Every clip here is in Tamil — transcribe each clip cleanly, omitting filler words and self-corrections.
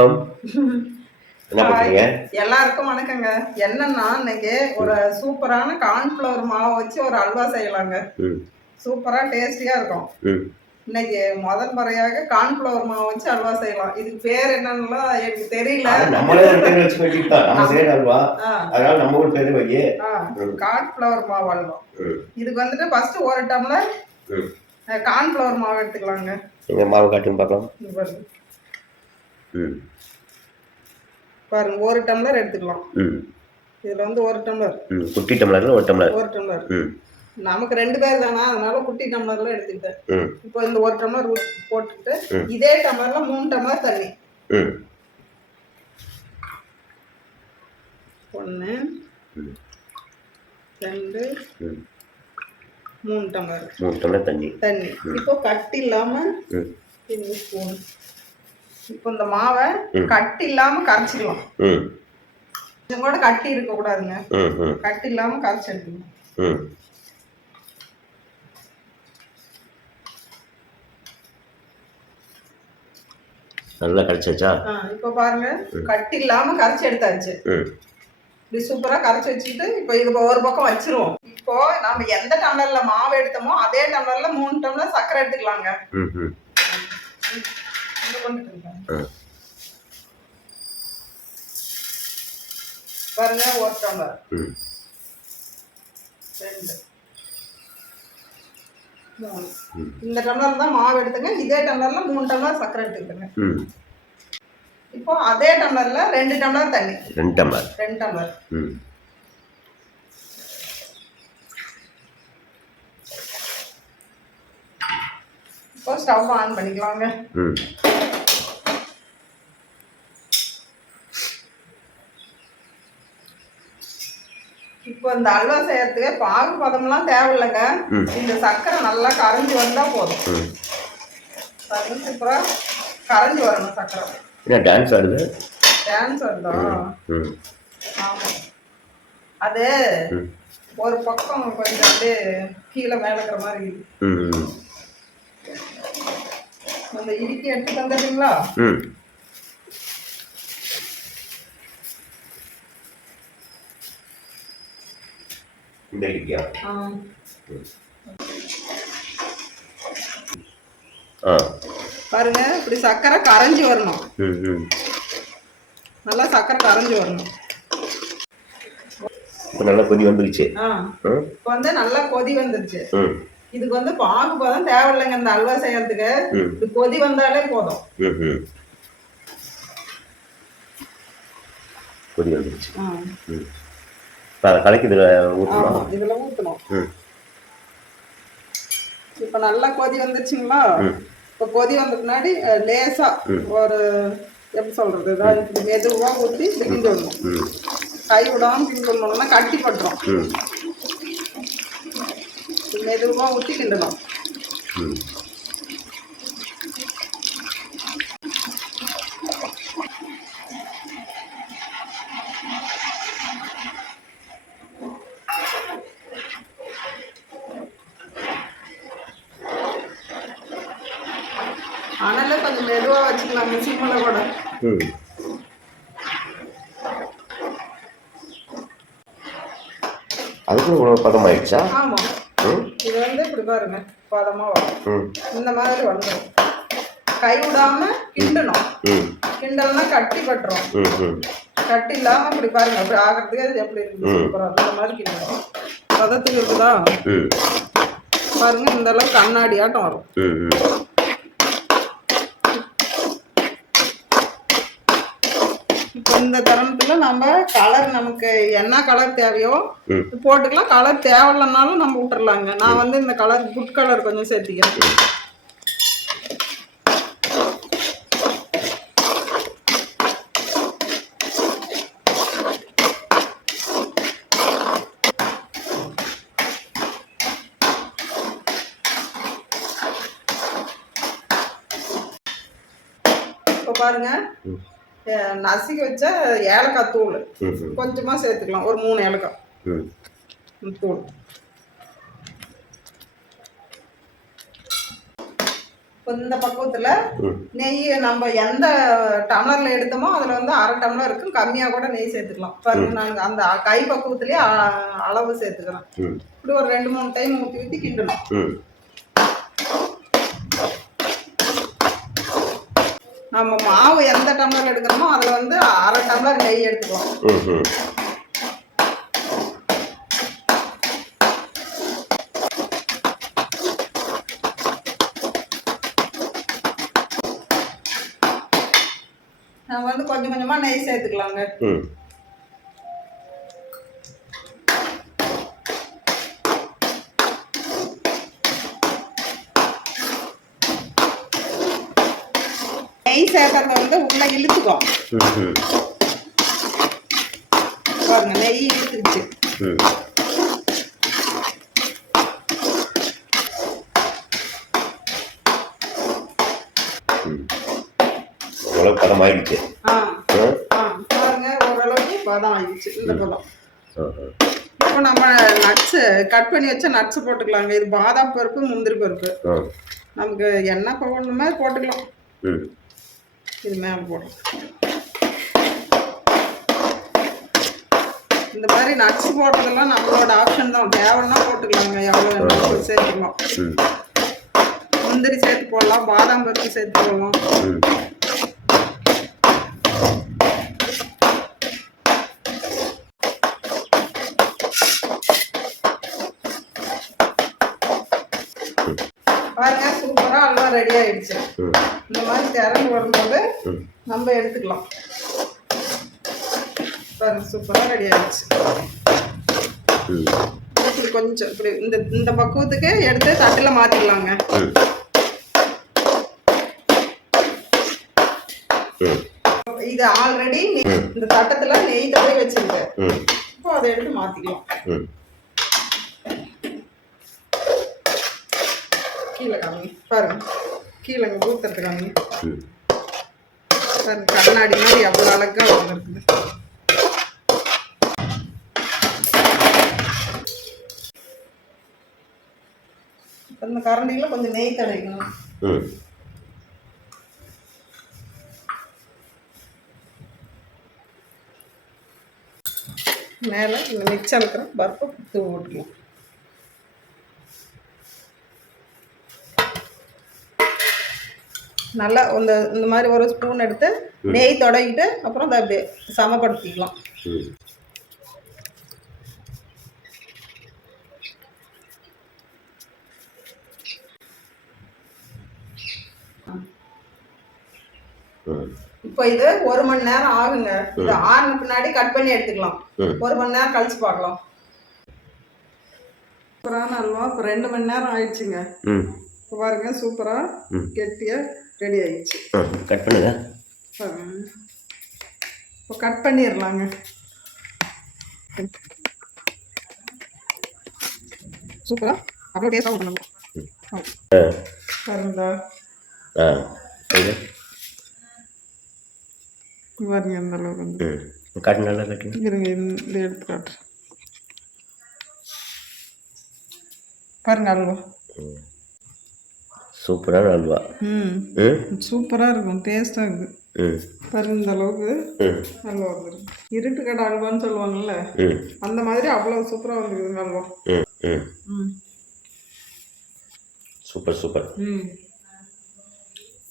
என்ன பண்றீங்க? எல்லாருக்கும் வணக்கங்க. என்னன்னா இன்னைக்கு ஒரு சூப்பரான கார்ன்ஃப்ளவர் மாவு வச்சு ஒரு அல்வா செய்யலாங்க. சூப்பரா டேஸ்டியா இருக்கும். இன்னைக்கு முதல் முறையாக கார்ன்ஃப்ளவர் மாவு வச்சு அல்வா செய்யலாம். இதுக்கு பேர் என்னன்னுலாம் எனக்கு தெரியல. நம்மளே பேர் வச்சு வேண்டியதுதான். நம்ம செய்யற அல்வா. அதனால நம்ம ஒரு பேரு வையே. கார்ன்ஃப்ளவர் மாவு அல்வா. இதுக்கு வந்துட்டு ஃபர்ஸ்ட் 1 டம்ளர் கார்ன்ஃப்ளவர் மாவு எடுத்துக்கலாங்க. நீங்க மாவு காட்டுங்க பார்க்கலாம். பாருங்க 1 டம்ளர் எடுத்துக்கலாம். இதுல வந்து 1 டம்ளர். குட்டி டம்ளர்ல 1 டம்ளர். 1 டம்ளர். நமக்கு 2 பேர் தானா, அதனால குட்டி டம்ளர்ல எடுத்துக்கிட்டேன். இப்போ இந்த 1 டம்ளர் போட்டுட்டு இதே டம்ளர்ல 3 டம்ளர் தண்ணி. 1 2 3 டம்ளர். 3 டம்ளர் தண்ணி. இப்போ கட்டி இல்லாம இந்த ஸ்பூன். இப்போ இந்த மாவை கட்டி இல்லாம கரைச்சிக்கலாம். கொஞ்சம் கூட கட்டி இருக்க கூடாதுங்க. கட்டி இல்லாம கரைச்சி எடுக்கணும். நல்லா கரைச்சாச்சா? இப்போ பாருங்க கட்டி இல்லாம கரைச்சி எடுத்தாச்சு. இப்படி சூப்பரா கரைச்சி வச்சுட்டு இப்போ இது ஒரு பக்கம் வச்சிருவோம். இப்போ நாம எந்த டம்ளர்ல மாவு எடுத்தோமோ அதே டம்ளர்ல 3 டம்ளர் சர்க்கரை எடுத்துக்கலாங்க. பாருங்க 1 டம்ளர் 2 3 இந்த டம்ளர் தான் மாவு எடுத்துங்க. இதே டம்ளர்ல 3 டம்ளர் சர்க்கரை எடுத்துக்கங்க. இப்போ அதே டம்ளர்ல 2 டம்ளர் தண்ணி. 2 டம்ளர். இப்போ ஸ்டவ் ஆன் பண்ணிக்கலாங்க. இப்போ இந்த அல்வா செய்யறதுக்கு பாகு பதம்லாம் தேவையில்லைங்க. இந்த சர்க்கரை நல்லா கரைஞ்சி வந்தா போதும். சூப்பரா கரைஞ்சி வரணும் சர்க்கரை. என்ன டான்ஸ் ஆடுது? டான்ஸ் ஆடுதா? ஆமா. அது ஒரு பக்கம் கொஞ்சம் அப்படியே கீழே மேல இருக்கிற மாதிரி. அந்த இடுக்கி எடுத்து தந்துட்டீங்களா? இந்த இடுக்கியா? பாருங்க இப்படி சர்க்கரை கரைஞ்சி வரணும். நல்லா சர்க்கரை கரைஞ்சி வரணும். நல்லா கொதி வந்துருச்சு. இப்போ வந்து நல்லா கொதி வந்துருச்சு. இதுக்கு வந்து பாகு பதம் தேவையில்லைங்க இந்த அல்வா செய்யறதுக்கு. இது கொதி வந்தாலே போதும். கொதி வந்துருச்சு. கலக்கி இதுல ஊற்றணும். இதுல ஊற்றணும். இப்போ நல்லா கொதி வந்துருச்சுங்களா? இப்போ கொதி வந்த பின்னாடி லேசா ஒரு எப்படி சொல்றது, ஏதாவது மெதுவா ஊற்றி கிண்டி விடணும். கை விடாம கிண்டி விடணும்னா கட்டி பட்டுரும். மெதுவா ஊற்றி கிண்டணும். ஆனால கொஞ்சம் மெதுவா வச்சுக்கலாம் சிம்மில் கூட. அதுக்கு பதம் ஆயிடுச்சா? ஆமா. இது வந்து இப்படி பாருங்க பதமா வரும். இந்த மாதிரி வந்துடும். கை விடாம கிண்டணும். கிண்டல்னா கட்டி பட்டுரும். கட்டி இல்லாம இப்படி பாருங்க அப்படி ஆகிறதுக்கு அது எப்படி இருக்குது சூப்பரா இந்த மாதிரி கிண்டணும். பதத்துக்கு இருக்குதா பாருங்க. இந்த அளவுக்கு கண்ணாடி ஆட்டம் வரும். இப்போ இந்த தருணத்துல நம்ம கலர் நமக்கு என்ன கலர் தேவையோ போட்டுக்கலாம். கலர் தேவையில்லைனாலும் நம்ம விட்டுறலாங்க. நான் வந்து இந்த கலர் குட் கலர் கொஞ்சம் சேர்த்திக்கிறேன். இப்போ பாருங்க நசுக்கி வச்ச ஏலக்காய் தூள் கொஞ்சமா சேர்த்துக்கலாம். ஒரு 3 ஏலக்காய் தூள். இந்த பக்குவத்துல நெய் நம்ம எந்த டம்ளர்ல எடுத்தோமோ அதுல வந்து 1/2 டம்ளர் இருக்கும், கம்மியா கூட நெய் சேர்த்துக்கலாம். பாருங்க நாங்க அந்த கை பக்குவத்திலேயே அளவு சேர்த்துக்கிறோம். இப்படி ஒரு 2-3 டைம் ஊற்றி ஊற்றி கிண்டணும். நம்ம மாவு எந்த டம்ளர் எடுக்கிறோமோ அதுல வந்து 1/2 டம்ளர் நெய் எடுத்துக்கலாம். நம்ம வந்து கொஞ்சம் கொஞ்சமா நெய் சேர்த்துக்கலாங்க. நெய் சேர்க்கறத வந்து உள்ள இழுத்துக்கும். பாருங்க நெய் இழுத்துச்சு. பதம் ஆயிடுச்சு. பாருங்க ஓரளவுக்கு பதம் ஆயிடுச்சு. இந்த பதம். இப்போ நம்ம நட்ஸ் கட் பண்ணி வச்ச நட்ஸ் போட்டுக்கலாங்க. இது பாதாம் பருப்பு, முந்திரி பருப்பு. நமக்கு என்ன போடணுமோ போட்டுக்கலாம். இது மேலே போடலாம். இந்த மாதிரி நட்ஸ் போடுறதெல்லாம் நம்மளோட ஆப்ஷன் தான். தேவைன்னா போட்டுக்கலாங்க, எவ்வளோ வேணும் சேர்த்துக்கலாம். முந்திரி சேர்த்து போடலாம், பாதாம் பருப்பு சேர்த்து போடலாம். பாருங்க சூப்பரா அல்வா ரெடி ஆயிடுச்சு. இந்த மாதிரி திறந்து வரும்போது நம்ம எடுத்துக்கலாம். பாருங்க சூப்பரா ரெடி ஆயிடுச்சு. இப்படி கொஞ்சம் இப்படி இந்த பக்குவத்துக்கு எடுத்து தட்டுல மாத்திக்கலாங்க. இது ஆல்ரெடி இந்த தட்டத்துல நெய் தடவை வச்சிருக்கேன். இப்போ அதை எடுத்து மாத்திக்கலாம். கீழே காமி பாருங்க, கீழே ஊத்துறது காமி பாருங்க. கண்ணாடி மாதிரி எவ்வளோ அழகா வந்துருக்குது. இந்த கரண்டியில் கொஞ்சம் நெய் தடவிக்கணும். மேலே இந்த மிச்சம் இருக்கிற பருப்பை தூவி விட்டுக்கலாம். நல்லா இந்த மாதிரி ஒரு ஸ்பூன் எடுத்து நெய் தொடங்கிட்டு அப்புறம் அதை அப்படியே சமப்படுத்திக்கலாம். இப்போ இது 1 மணி நேரம் ஆகுங்க. இது ஆறுன பின்னாடி கட் பண்ணி எடுத்துக்கலாம். 1 மணி நேரம் கழிச்சு பார்க்கலாம். சூப்பரான அல்வா இப்போ 2 மணி நேரம் ஆயிடுச்சுங்க. இப்போ பாருங்க சூப்பரா கெட்டியா ரெடி ஆயிடுச்சு. கட் பண்ணுங்க. இப்போ கட் பண்ணிடலாங்க. சூப்பரா அவ்வளோ டேஸ்டாக பண்ணணும். பாருங்களா பாருங்க அந்த அளவுக்கு வந்து கட்டு நல்லா கட்டு. இருங்க இந்த எடுத்து காட்டுறேன். பாருங்க அல்வா சூப்பரான அல்வா. சூப்பராக இருக்கும், டேஸ்ட்டாக இருக்குது. பாருங்க இந்த அளவுக்கு அல்வா வந்துருக்கு. இருட்டு கடை அல்வான்னு சொல்லுவாங்கல்ல, அந்த மாதிரி அவ்வளோ சூப்பராக வந்துருக்குதுங்க அல்வா. Super super.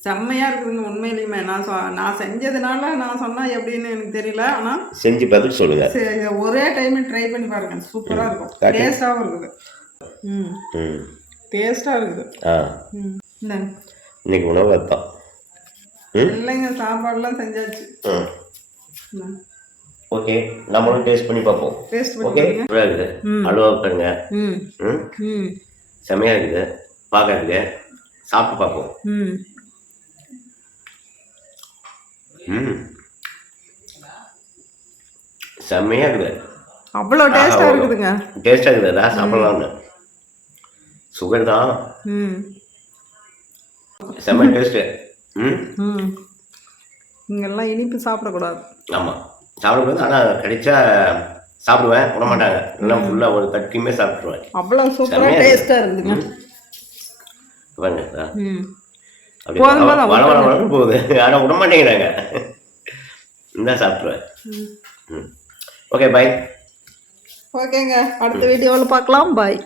செம்மையாக இருக்குதுங்க உண்மையிலுமே. நான் செஞ்சதுனால நான் சொன்னால் எப்படின்னு எனக்கு தெரியல. ஆனால் செஞ்சு பார்த்துட்டு சொல்லுங்கள். ஒரே டைம் ட்ரை பண்ணி பாருங்க, சூப்பராக இருக்கும், டேஸ்ட்டாகவும் இருக்குது. டேஸ்ட்டாக இருக்குது. இன்னைக்கு உணவு வைத்தான் இல்லைங்க, சாப்பாடுலாம் செஞ்சாச்சு. ஓகே, நம்மளும் டேஸ்ட் பண்ணி பார்ப்போம். டேஸ்ட் பண்ணி சூப்பராக இருக்குது அல்வா பாருங்க. செம்மையாக இருக்குது பார்க்கறதுக்கு. சாப்பிட்டு பார்ப்போம். செம்மையாக இருக்குது. அவ்வளோ டேஸ்ட்டாக இருக்குதுங்க. டேஸ்ட்டாக இருக்குது. அதான் சாப்பிடலாம்னு. சுகர் தான். செம்ம டேஸ்ட்டு. இங்கெல்லாம் இனிப்பு சாப்பிடக்கூடாது. ஆமாம் சாப்பிடக்கூடாது. ஆனால் கிடைச்சா சாப்பிடுவேன், விட மாட்டாங்க. எல்லாம் ஃபுல்லாக ஒரு தட்டியுமே சாப்பிட்ருவேன். அவ்வளோ சூப்பராக டேஸ்ட்டாக இருக்குதுங்க. பாருங்க அப்படி போதும், வள போதும், வள வளன்னு போகுது. ஆனால் விட மாட்டேங்கிறாங்க. இந்தா சாப்பிட்ருவேன். Okay bye. ஓகேங்க, அடுத்த வீடியோவில் பார்க்கலாம். பாய்.